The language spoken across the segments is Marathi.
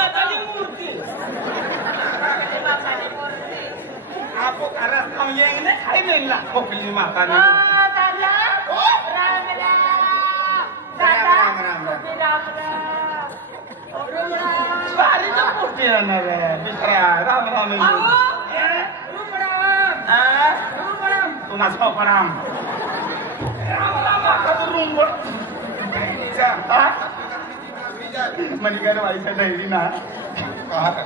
बापाची मूर्ती आपो कारण हम येंगे खाई नहीं ला खोपली माता ने दादा राम राम सारी तो मूर्ती राहणार आहे बिचारा राम राम तू माझा पराम राम राम का तू रूम बोल मणिकार व्हायचं धैर्य ना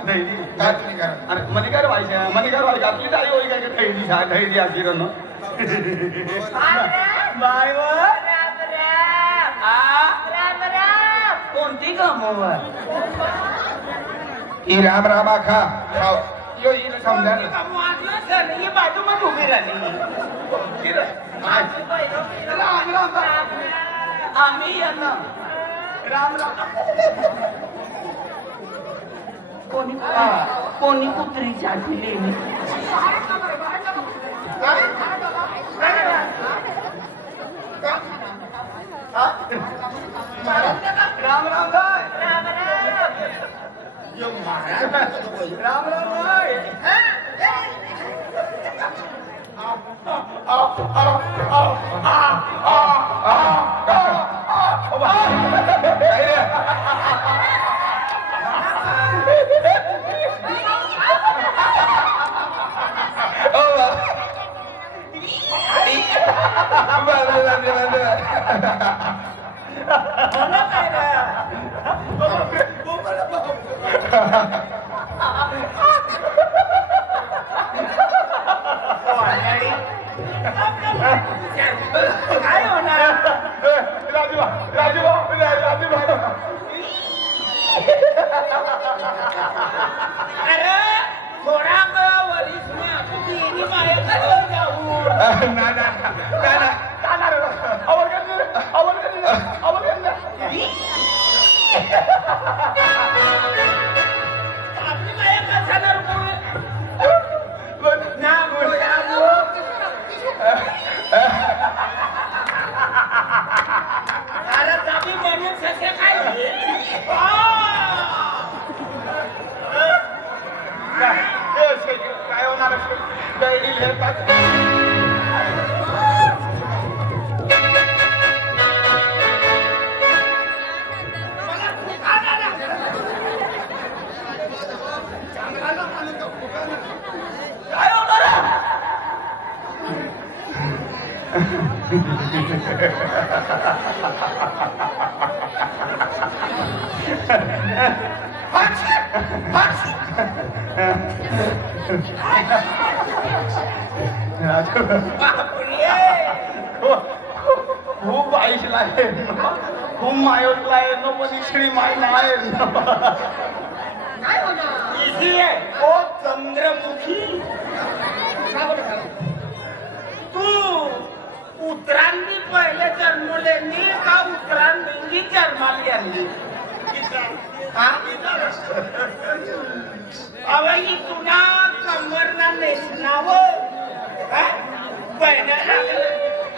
धैर्य अरे मणिकार व्हायचं आपली ताई होई काय धैर्य आखिर न बाय कोणती गमवर ही राम रामा खा यो ही समजा ही बाजू मध्ये उभी राहिली आम्ही यांना राम राम कोणी कुत्री चाटली राम राम भाई राम राम राम भाई काय होणार राजू अरे थोडा वरिष्ठ में आपकी माया करो जाऊ ना आपली माया कसा ना अरे जाबी म्हणून सध्या काय होणार डैरी काय होणार खूप आईशला आहे खूप मायोतला आहे नो पण इकडे माय नाही इझी आहे ओ चंद्रमुखी तू उतरांनी पहिले जन्मलेनी का उतरांनी जन्माली आणली अवई तुला कंबरना नेसनाव पहिल्या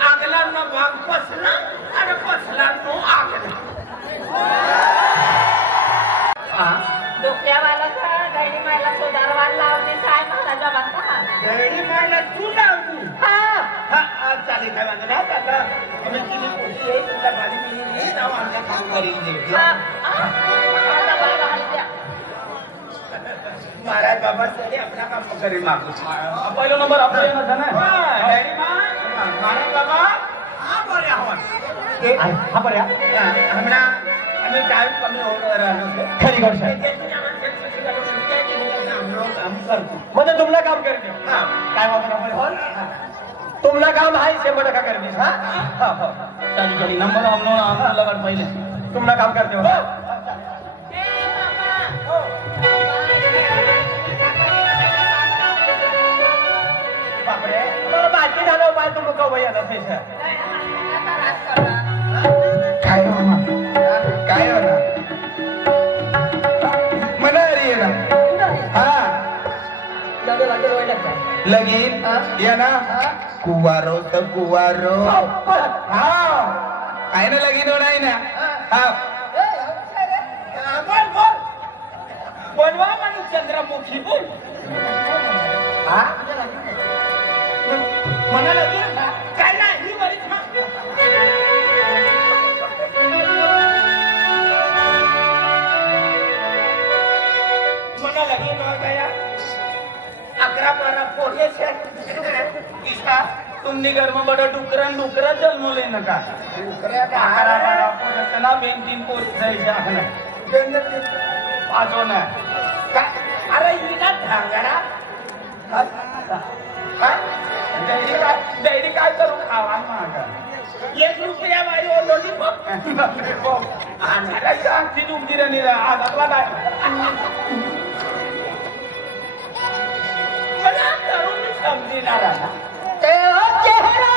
आगला न भाग पसला आणि पसला तो आगला डोक्यावाला का गैरी मायला तो दरवार लावणे काय महाराजा बांधा गैरी मायला तू लावली हा चालेल काय म्हणतो ना त्याला आम्ही तिने पोटी आहे तुला भाजी पिली नाव आमच्या काम करीन महाराज बाबा तरी आपला काम करी मागू पहिला नंबर आपला येणार था ना डॅडी महाराज बाबा हा बरे आवाज हा बरे हमना आम्ही टाइम कमी होणार खरी गोष्ट म्हणजे तुमला काम करते काय तुमला काम आहे 100% करते हा चली नंबर हम लोग लगन पहिले तुमला काम करते हो बापरे मला बाकी झालं पाय तुम को भैया ना पैसा काय हो ना मला अरे ना हा लगीन या ना कुवारो तर कुवारो हा काय ना लगीन हो नाही ना हा बोलवा म्हणे चंद्रमुखी बोल हा म्हणाला काय नाही बरीच म्हणाला गेलो गया 11-12 पोरे ईसा तुमनी घर में बड़ा डुकरा जन्मले नका 11-12 पोरे ना 2-3 पोरी जायचे पाचो ना अरे इका धांगडा डेरी काय करू खावा मागा 1 रुपया वाली वो लॉलीपॉप आणायला सांगती तुमची रणी आदतला काय मला तरुण समजणार ना ते चेहरा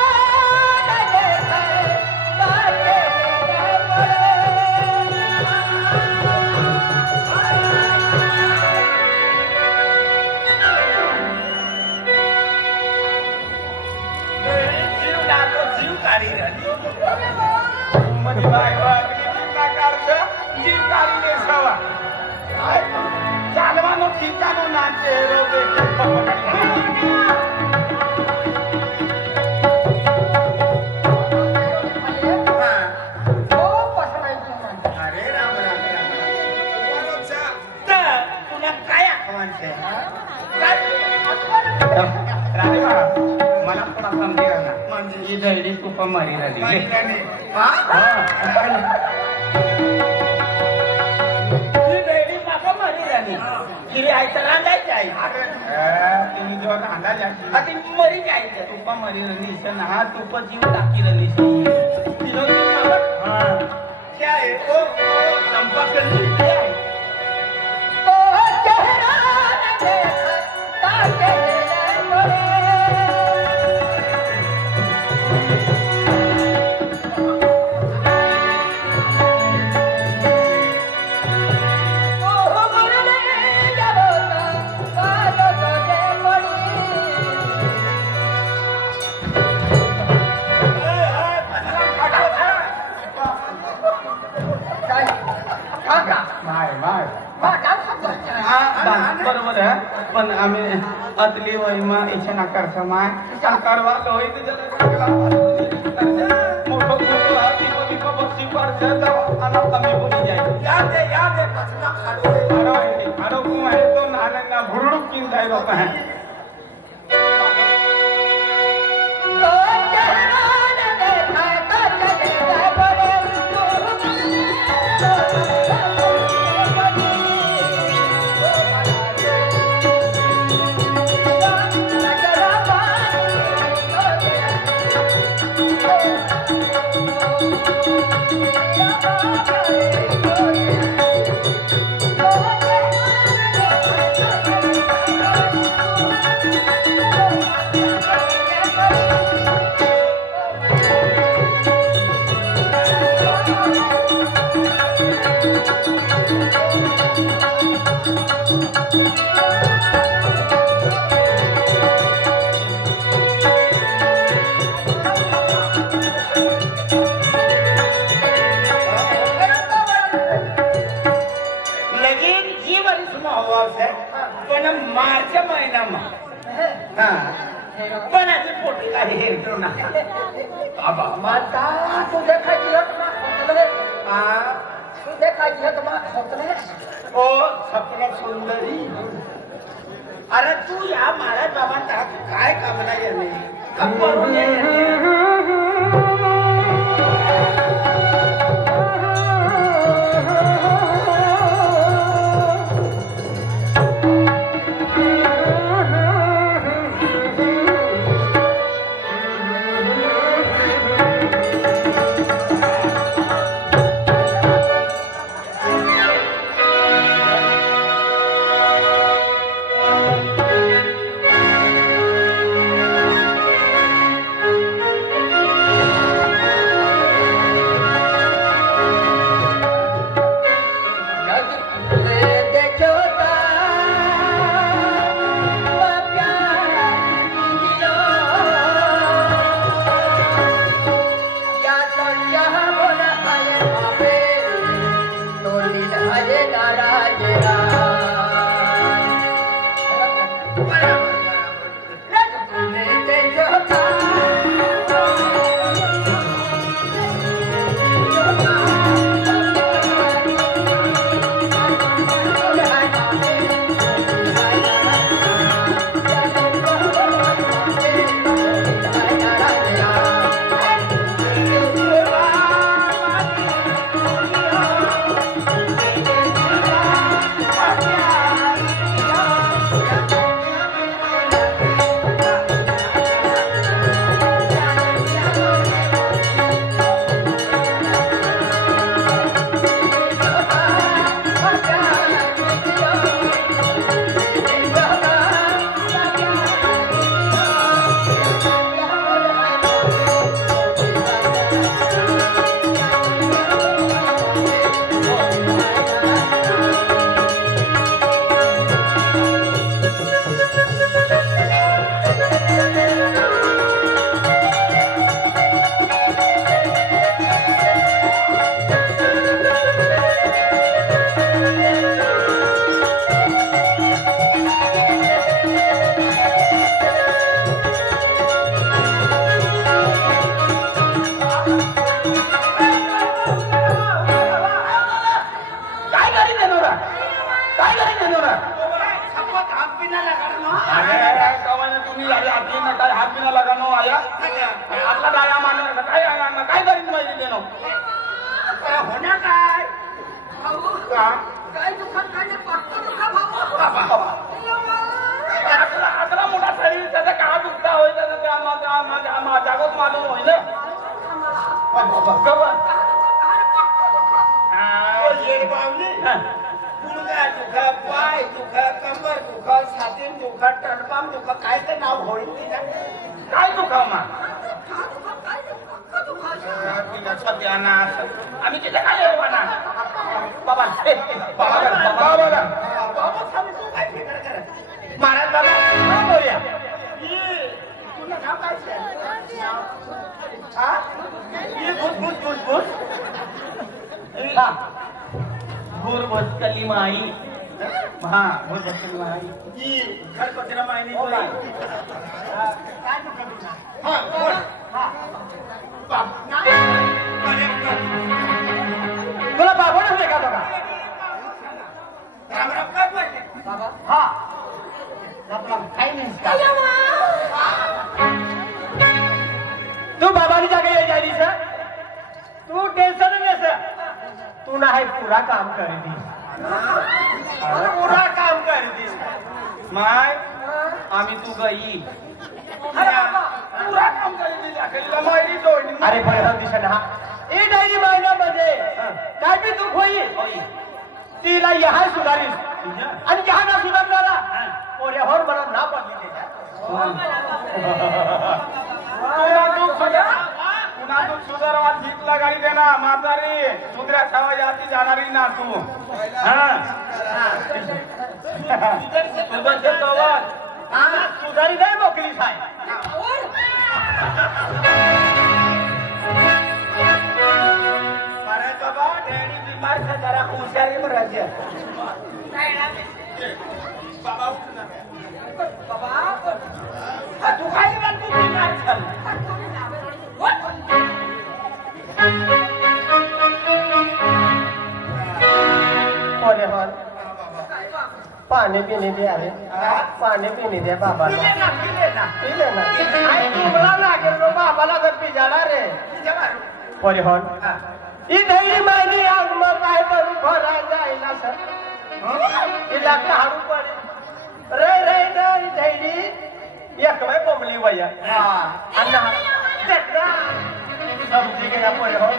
जानवानो ठिकानो नाचे रोगे अरे राम राम तुला काय आठवणते राणे मला थोडा समजेल ना म्हणजे ही दैडी तुपा मारी राहिली गिरी आहे तर रांधायची आहे तुम्ही जेव्हा रांधा जायची मरी जायचं तुपा मरी रनीस हा तुप जीव टाकी रनीस क्या आहे ओ संपर्क आहे बरोबर आहे पण आम्ही अतली वैमा इच्छा नाकार समाय साकारवा लोय मोठो बस्सी पर आना कमी बोली जाए याद है पछना खाड़ो को है तो नाना भुरुड़ुक किन जाए लोग हैं मार्च महिनामा पण अजून पोटी काही हेरतो ना बाबा माता तू देखायची हक मा खोतले तू देखायची हक मा खोतले ओ सपना सुंदरी अरे तू या मारा बाबा काय कामना येणे कपरून येणे काय नाही घेणार हात पिना लागणार अरे कवाने तुम्ही आपली ना काय हात पिना लगानो आया आपला दाया मानला काय काय करीन माहिती देनो होणार काय काय दुकान काय पक्का दुकान अकरा मोठा शरीर त्याचा का दुखता होय त्याचा जागोत मालूम होय ना दुखा पाय दुखा कंबर दुखा छातीन दुखा टणपाम दुखा काय ते नाव होईल काय दुखाव मा आम्ही तिथे काय येऊ ना बाबा बाबा महाराज बाबा बोलूया तुला नाव काय हा भूत हा भूर भस्कली माई हा भूर भस्कली माई ही खरकटीला माहिती तुला बाबा नसले का बघा राम राम काय बोलते हा काही नाही तू बाबानी जागे ये जायली सर तू टेंशन नाही सर तू नाही पूरा काम कर दी पूरा काम कर दी माय आम्ही तू गई पूरा काम कर दी दाखलीला माहिती जोडली अरे बरं दिशा ना ए डायरी महिन्यामध्ये काय बी दुःख होई तिला यहा सुधारीस आणि यहा ना सुधारणारा पोऱ्यावर मला ना पडली पुन्हा तू सुधारवा ठीक लगाई देना म्हातारी सुधऱ्या खावा याती जाणारी ना तू सुधारी नाही मोकली साय महाराज बाबा डॅडी बीमार था जरा हुशारी में रह गया बाबा उठना बाबा तू काय बात तू बीमार चल कोणे हॉल पाणी पिणे दे अरे पाणी पिणे दे बाबाला पिले ना पिले ना आई तुम्हाला लागेल रो बाबाला जर पिजाला रे कोणे हॉल ही धैर्य माहिती आज मग काय करू भरा जायला सर तिला काढू पडे रे रे रे धैर्य एक बाय बोंबली वया अन्ना समजी गेला कोणे हॉल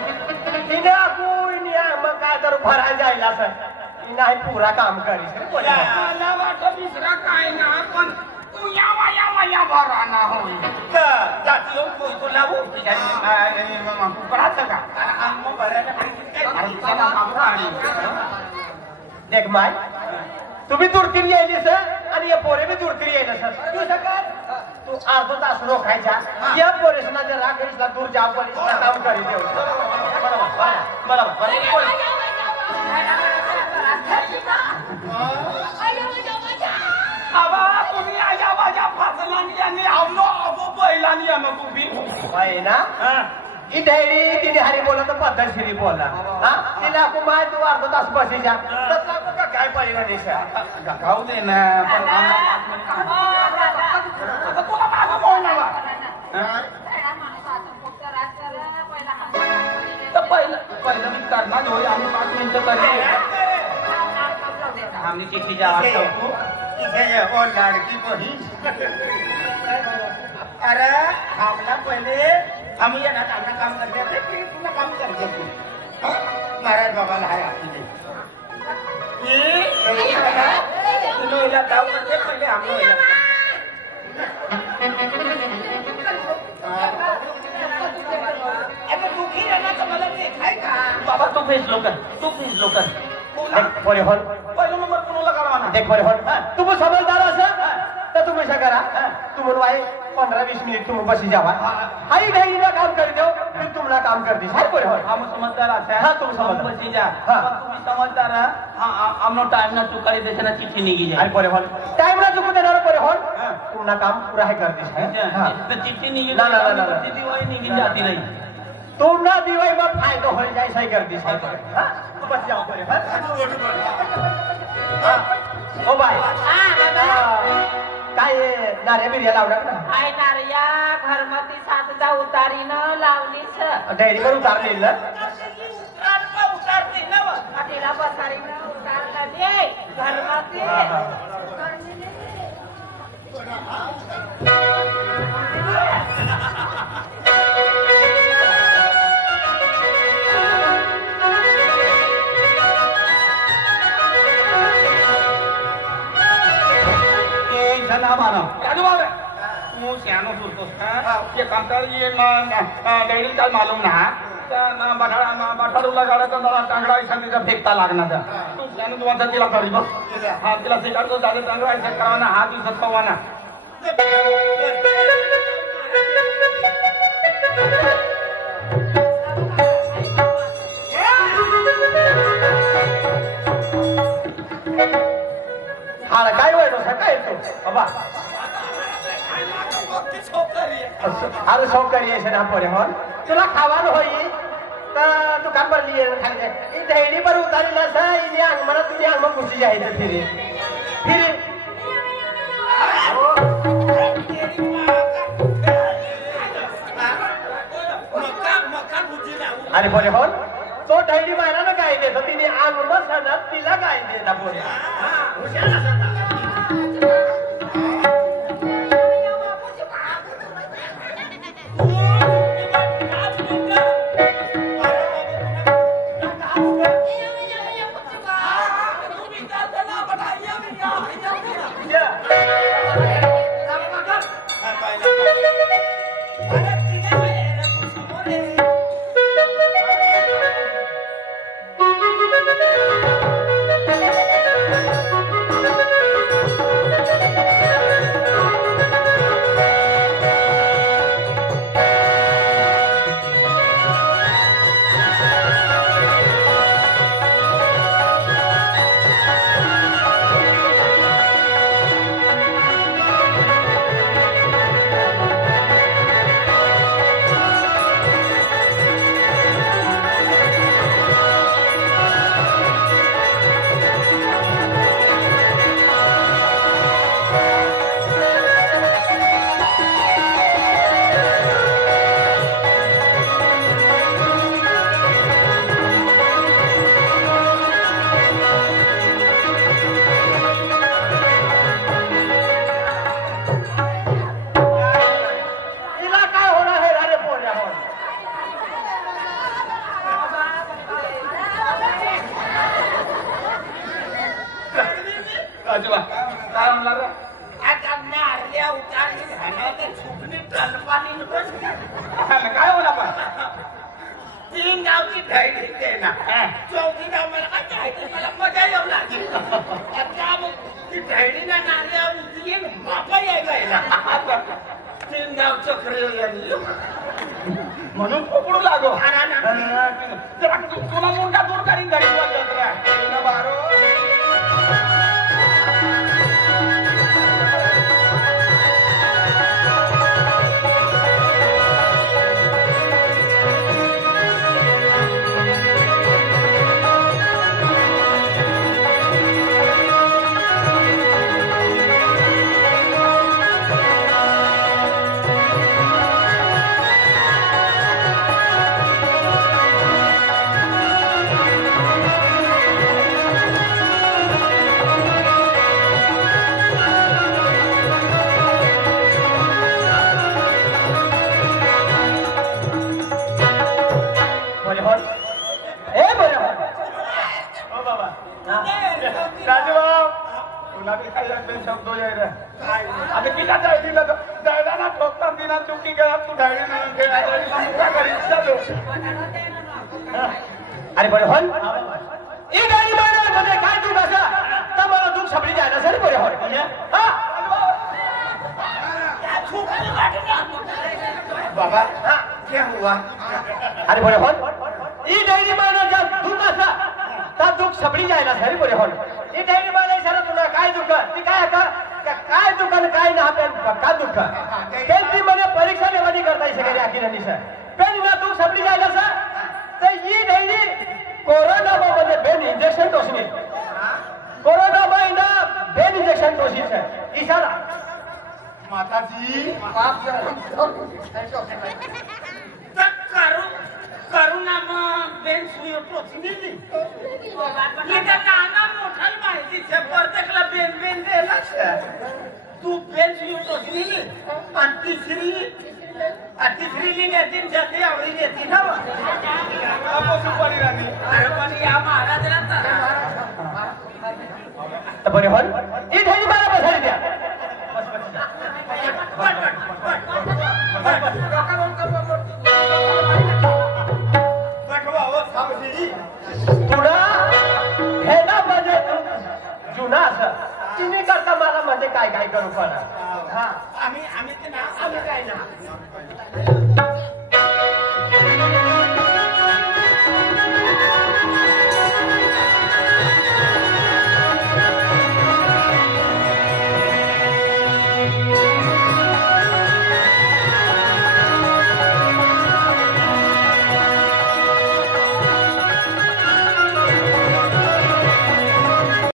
तिने कोई नाही मग काय तर भरा जायला सर नाही पुरा काम करीस मला वाटत दुसरा काय ना पण तू या बरा ना होई जाती हो कोई तो लागू पडायचं का आम्ही देख माय तुम्ही दुरतीर यायली सर आणि या पोरे बी दुरतीर यायला सर तू अर्धा तास रोखायच्या या पोरेसना जर राखेसला दूर जा पोलीसला काम करी देऊ बरोबर बरोबर आबा तुम्ही आया माझ्या फासलानी आणि आमनो आबो बैलानी आम्ही तुम्ही आहे ना ही धैर्य तिने हरी बोला तर पद्धतशीरी बोला हा तिला कुमार तू अर्धा तास बसीच्या तर काय परिणाम खाऊ दे ना पण तुला मागं बोलणार तर पहिलं मी करणार होई आम्ही 5 मिनिटं करी आम्ही किती जावा ओ लड़की बहीण अरे आपला पहिले आम्ही येणार त्यांना काम करते फिर तुला काम करते तू महाराज बाबाला आहे आपली तुला इला जाऊ म्हणजे पहिले आम्ही आता दुखी राहण्याचं मला देखाय का बाबा तू भेजलो कर पोरे हॉल पहिला नंबर कोणाला करावा देख पोरे हॉल तुम्ही समजदार असं तर तुम्ही असं करा तुम्ही वाय 15-20 मिनिट तुम्ही बसी जावा हाई ढाईला काम करी देऊ फिर तुम्हाला काम कर दी हाय पोरे हॉल हम समझदार आते हैं हाँ तुम समझदार बची जा हाँ तुम्ही समझदार हमनो टाइम ना चुका दे देना चिट्ठी नहीं की अरे पोरे हॉल टाइम ना चुकू देणार पोरे हॉल तुम्हाला काम पूरा है कर दी हां तो चिट्ठी नहीं ना ना ना चिट्ठी वही नहीं की जाती नहीं तुमना दिवाई में फायदा हो जाए सही कर दी हां बच जाओ पोरे हॉल ओ बाय बाबा काय नाऱ्या बिर्या लावणार ना काय नारिया घरमती सात जा उतारीनं लावलीस डेअरीवर उतारलेलं तिला बसारीनं उतारलं दे घरमती तू सियानो सुरतोस ये कामचारी ये डेअरी काय मालूम ना बठाडूला गाड्याचा जरा चांगला इशांतीचा फेकता लागणार तू सियानो तुम्हाला तिला करी बघ हा तिला सिगारतो जागे चांगला इशांत करावा ना हा दिवसात पावा ना हा काय वाईट काय येतो बाबा अरे सौकर्य ना पोरे हो तुला खावान होई तर दुकान पर लिए खाली डेअरी पर उतारला सा इने अंग मला तुम्ही अंग मग खुशी जायचं फिरे फिरे अरे पोरे हो तो डेअरी मायला ना काय देतो तिने अंग मग सणत तिला काय देता पोरे काय होणार पण तीन गावची ढाई दे ना चौथी गाव मला काय जायचं मला मजा येऊ लागली आता मग ती ढाईडी ना नाल्या उतली मापा यायला तीन गाव चक्र म्हणून पकडू लागो तुला मुंडा दूर करीन घरी बारो अरे बरे होन ई गाडी मध्ये काय तू कसा तर मला दूध छपडी जायला सर बरे होन बाबा क्या हुआ अरे बरे होन ई गाडी जब दूध कसा तर दूध छपडी जायला सर बरे होन ई गाडी सर तुला काय दुःख ती काय काय दुकान काय ना काय दुःख त्यांची मध्ये परीक्षा देवानी करता येईल आखिरांनी सर पेन ना तू छपडी जायला सर तर ही डेअरी कोरोना मध्ये बेन इंजेक्शन टोचणे कोरोना महिना माताजी करुणा मग बेन सुयो टोचली इथं नाना मोठा माहिती छे प्रत्येकला बेन बेन देला छे तू बेन सुयो टोचली आणि तिसरी ली नेतीन जल्दी आवडी नेती ना आपण कोणी राणी अरे पण या महाराजाला तर बरे होल इथे मला बसायला द्या तुला हे ना म्हणजे जुना असं तुम्ही करता मला म्हणजे काय काय करू पण आम्ही ते ना आम्ही काय ना